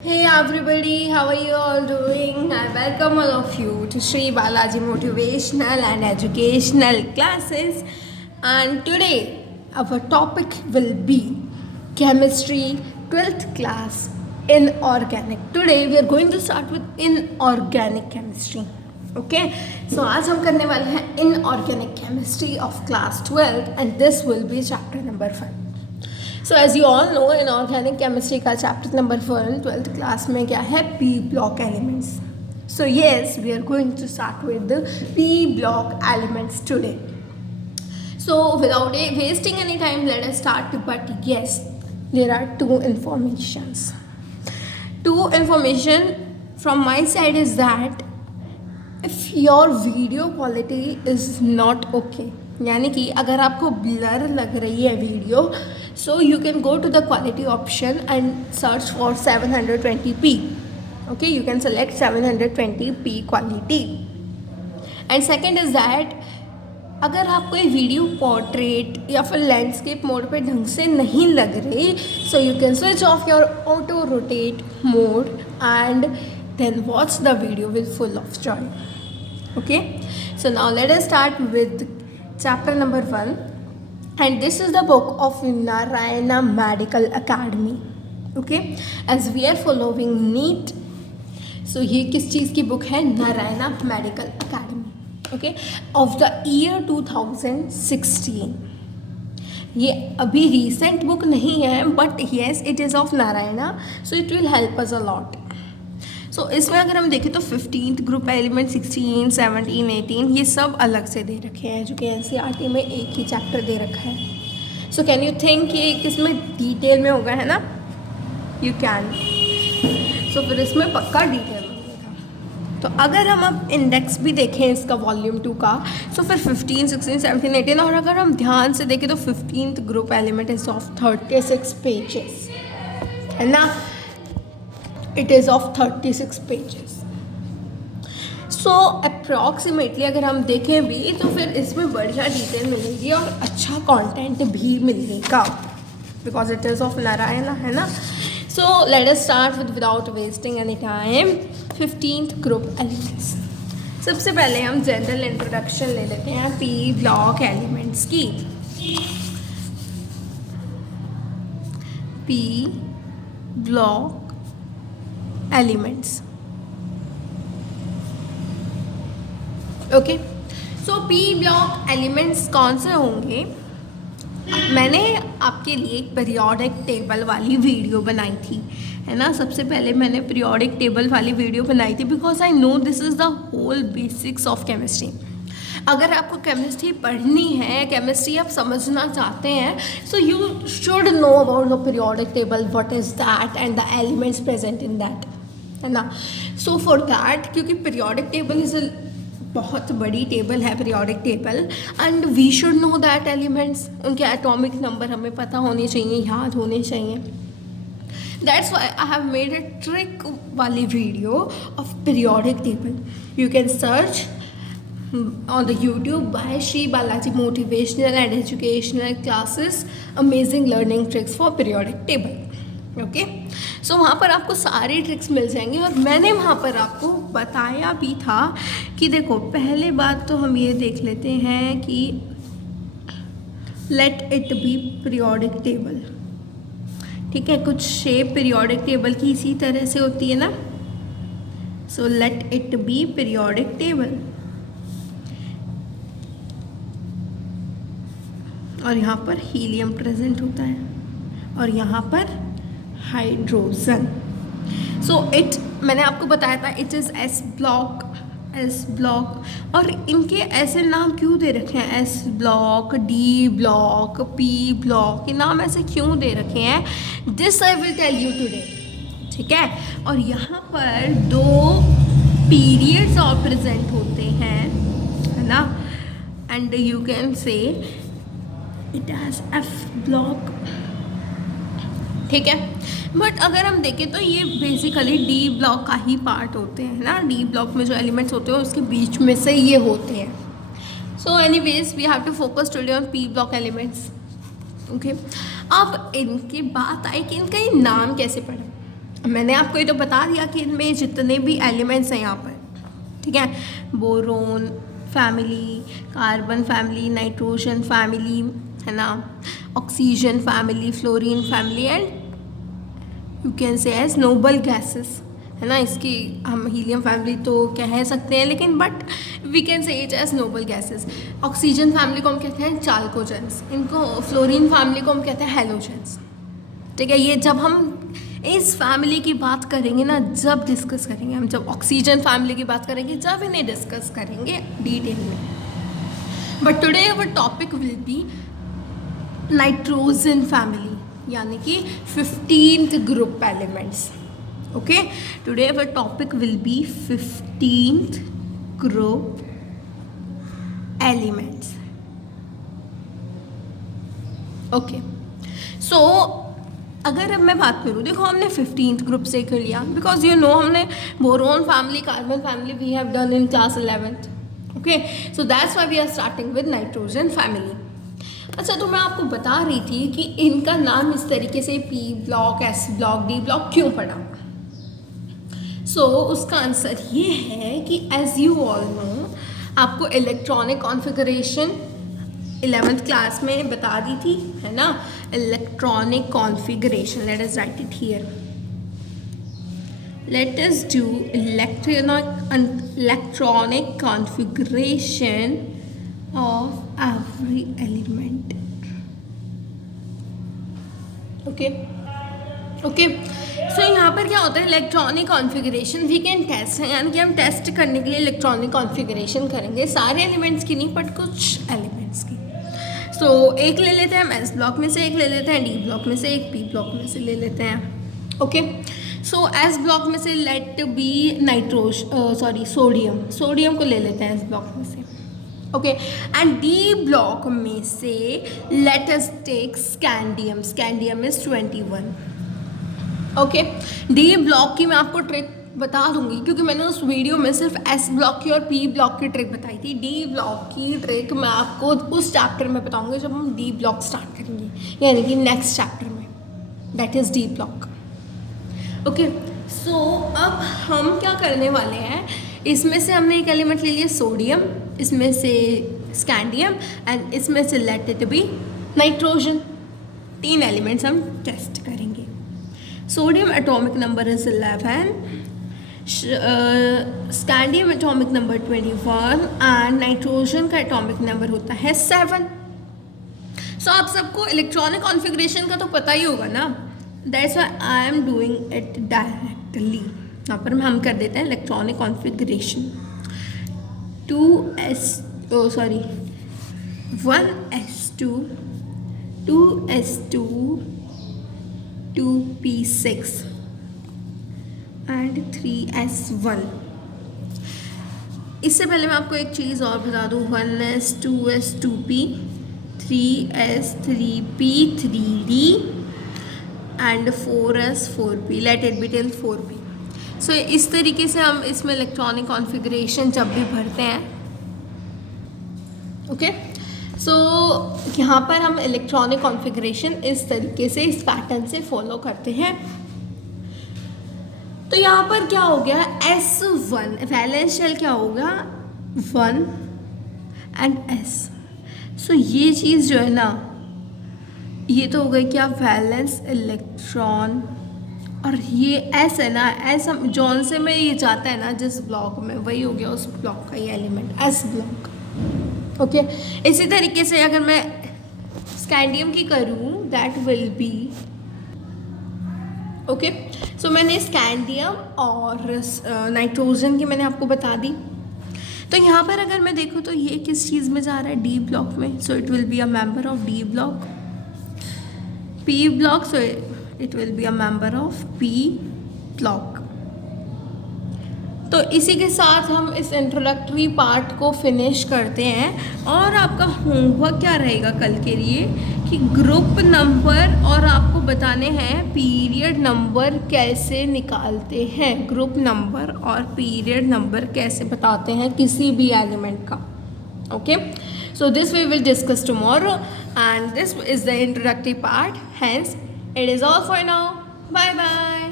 Hey everybody, how are you all doing? I welcome all of you to Sri Balaji Motivational and Educational Classes. And today our topic will be Chemistry 12th class Inorganic. Today we are going to start with Inorganic Chemistry. Okay, so आज हम करने वाले हैं Inorganic Chemistry of class 12 and this will be chapter number 5. So as you all know, inorganic chemistry का chapter number 12th class में क्या है P block elements. So yes, we are going to start with the P block elements today. So without wasting any time, let us start. But yes, there are two informations. Two information from my side is that if your video quality is not okay, यानी कि अगर आपको blur लग रही है video, so you can go to the quality option and search for 720p. Okay, you can select 720p quality. And second is that अगर आपको ये वीडियो पोर्ट्रेट या फिर लैंडस्केप मोड पे ढंग से नहीं लग रही, so you can switch off your auto rotate mode and then watch the video with full of joy. Okay, so now let us start with chapter number 1 and this is the book of Narayana Medical Academy. Okay, as we are following NEET, so ये किस चीज़ की book है? Narayana Medical Academy. Okay, of the year 2016. ये अभी recent book नहीं है but yes it is of Narayana, so it will help us a lot. So इसमें अगर हम देखें तो 15th ग्रुप एलिमेंट 16, 17, 18 ये सब अलग से दे रखे हैं जो कि NCERT में एक ही चैप्टर दे रखा है. सो कैन यू थिंक ये किसमें डिटेल में होगा, है ना? You can. सो फिर इसमें पक्का डिटेल में होगा. तो अगर हम अब इंडेक्स भी देखें इसका वॉल्यूम 2 का, सो फिर 15, 16, 17, 18 और अगर हम ध्यान से देखें तो 15th group element is of 36 pages, है ना? It is of 36 pages. So approximately अगर हम देखें भी तो फिर इसमें बढ़िया डिटेल मिलेगी और अच्छा कंटेंट भी मिलेगा because it is of Narayana, है ना? So let us start with without wasting any time 15th group elements. सबसे पहले हम जनरल इंट्रोडक्शन ले लेते हैं P ब्लॉक एलिमेंट्स की. P block elements. ओके, सो पी ब्लॉक एलिमेंट्स कौन से होंगे? मैंने आपके लिए एक पीरियोडिक टेबल वाली वीडियो बनाई थी, है ना? सबसे पहले मैंने पीरियोडिक टेबल वाली वीडियो बनाई थी because I know this is the whole basics of chemistry. अगर आपको केमिस्ट्री पढ़नी है, केमिस्ट्री आप समझना चाहते हैं, so you should know about the periodic table, what is that and the elements present in that, है ना? सो फॉर दैट, क्योंकि पीरियोडिक टेबल इज़ अ बहुत बड़ी टेबल है periodic table and we should know that elements, उनके atomic number हमें पता होने चाहिए, याद होने चाहिए. That's why I have made a trick वाली video of periodic table. You can search on the YouTube by Sri Balaji Motivational and Educational Classes, Amazing Learning Tricks for Periodic Table. Okay, so वहाँ पर आपको सारी tricks मिल जाएंगी और मैंने वहाँ पर आपको बताया भी था कि देखो, पहले बात तो हम ये देख लेते हैं कि let it be periodic table. ठीक है, कुछ शेप पीरियोडिक टेबल की इसी तरह से होती है ना. So let it be periodic table और यहाँ पर हीलियम प्रेजेंट होता है और यहाँ पर हाइड्रोजन. सो इट, मैंने आपको बताया था इट इज़ एस ब्लॉक और इनके ऐसे नाम क्यों दे रखे हैं? S block, D block, P block, ये नाम ऐसे क्यों दे रखे हैं? This I will tell you today. ठीक है, और यहाँ पर 2 पीरियड्स और प्रेजेंट होते हैं, है ना? And you can say it has F block. ठीक है, बट अगर हम देखें तो ये बेसिकली डी ब्लॉक का ही पार्ट होते हैं ना. डी ब्लॉक में जो एलिमेंट्स होते हैं उसके बीच में से ये होते हैं. So anyways we have to focus today on P block elements. Okay, अब इनकी बात आई कि इनका ये नाम कैसे पड़ा. मैंने आपको ये तो बता दिया कि इनमें जितने भी एलिमेंट्स हैं यहाँ पर, ठीक है, boron family, carbon family, nitrogen family, है ना, oxygen family, fluorine family and you can say as noble gases, है ना, इसकी हम हीलियम फैमिली तो कह सकते हैं, लेकिन but we can say it as noble gases. Oxygen family को हम कहते हैं चाल्कोजेंस, इनको फ्लोरीन फैमिली को हम कहते हैं हेलोजेंस, ठीक है। ये जब हम इस फैमिली की बात करेंगे ना, जब डिस्कस करेंगे हम, जब ऑक्सीजन फैमिली की बात करेंगे, जब इन्हें डिस्कस करेंगे डिटेल में। But today our topic will be nitrogen family, यानी कि 15th group elements. Okay, today our topic will be 15th group elements. Okay, so अगर अब मैं बात करूँ, देखो हमने 15th ग्रुप से कर लिया, बिकॉज यू नो हमने boron family, carbon family we have done in class 11th। Okay, so that's why we are starting with nitrogen family. अच्छा, तो मैं आपको बता रही थी कि इनका नाम इस तरीके से P block, S block, D block क्यों पड़ा। सो उसका आंसर ये है कि एज यू ऑल नो, आपको इलेक्ट्रॉनिक कॉन्फ़िगरेशन 11th क्लास में बता दी थी, है ना, electronic configuration. Let us right it here, let us do electronic configuration of every element. Okay, okay, so यहाँ पर क्या होता है, electronic configuration we can test है, यानी कि हम टेस्ट करने के लिए इलेक्ट्रॉनिक कॉन्फ़िगरेशन करेंगे, सारे एलिमेंट्स की नहीं बट कुछ एलिमेंट्स की। सो एक ले लेते हैं हम एस ब्लॉक में से, एक ले लेते हैं डी ब्लॉक में से, एक पी ब्लॉक में से ले लेते हैं। ओके, सो एस ब्लॉक में से लेट बी सोडियम को ले लेते हैं एस ब्लॉक में से। ओके, एंड डी ब्लॉक में से let us take scandium is 21। Okay, D block की मैं आपको ट्रिक बता दूंगी, क्योंकि मैंने उस वीडियो में सिर्फ एस ब्लॉक की और पी ब्लॉक की ट्रिक बताई थी। डी ब्लॉक की ट्रिक मैं आपको उस चैप्टर में बताऊंगी जब हम डी ब्लॉक स्टार्ट करेंगे, यानी कि नेक्स्ट चैप्टर में, that is D block. Okay, so अब हम क्या करने वाले हैं, इसमें से हमने एक एलिमेंट ले लिया सोडियम, इसमें से स्कैंडियम एंड इसमें से let it be nitrogen. 3 elements हम टेस्ट करेंगे। Sodium atomic number is 11, scandium atomic number 21 and nitrogen का एटॉमिक नंबर होता है 7। सो आप सबको इलेक्ट्रॉनिक कॉन्फ़िगरेशन का तो पता ही होगा ना, that's why I am doing it directly. यहाँ पर हम कर देते हैं electronic configuration 1s2 2s2 2p6 and 3s1। इससे पहले मैं आपको एक चीज़ और बता दूँ, 1s 2s 2p 3s 3p 3d and 4s 4p, let it be till 4p। सो इस तरीके से हम इसमें इलेक्ट्रॉनिक कॉन्फ़िगरेशन जब भी भरते हैं। ओके, सो यहाँ पर हम इलेक्ट्रॉनिक कॉन्फ़िगरेशन इस तरीके से, इस पैटर्न से फॉलो करते हैं। तो यहाँ पर क्या हो गया, S1 वैलेंस शेल क्या होगा 1 एंड S। सो ये चीज़ जो है ना, ये तो हो गई क्या, वैलेंस इलेक्ट्रॉन, और ये एस है ना, एस हम जौन से में ये जाता है ना जिस ब्लॉक में, वही हो गया उस ब्लॉक का ये एलिमेंट, एस ब्लॉक। ओके, इसी तरीके से अगर मैं स्कैंडियम की करूँ, दैट विल बी ओके। सो मैंने स्कैंडियम और नाइट्रोजन की मैंने आपको बता दी। तो यहाँ पर अगर मैं देखूँ तो ये किस चीज़ में जा रहा है, डी ब्लॉक में, so it will be a member of D block. P block, so it will be a member of P block। तो इसी के साथ हम इस इंट्रोडक्टरी पार्ट को फिनिश करते हैं, और आपका होमवर्क क्या रहेगा कल के लिए कि ग्रुप नंबर और आपको बताने हैं पीरियड नंबर कैसे निकालते हैं, ग्रुप नंबर और पीरियड नंबर कैसे बताते हैं किसी भी एलिमेंट का। Okay, so this we will discuss tomorrow and this is the introductory part, hence it is all for now. Bye bye.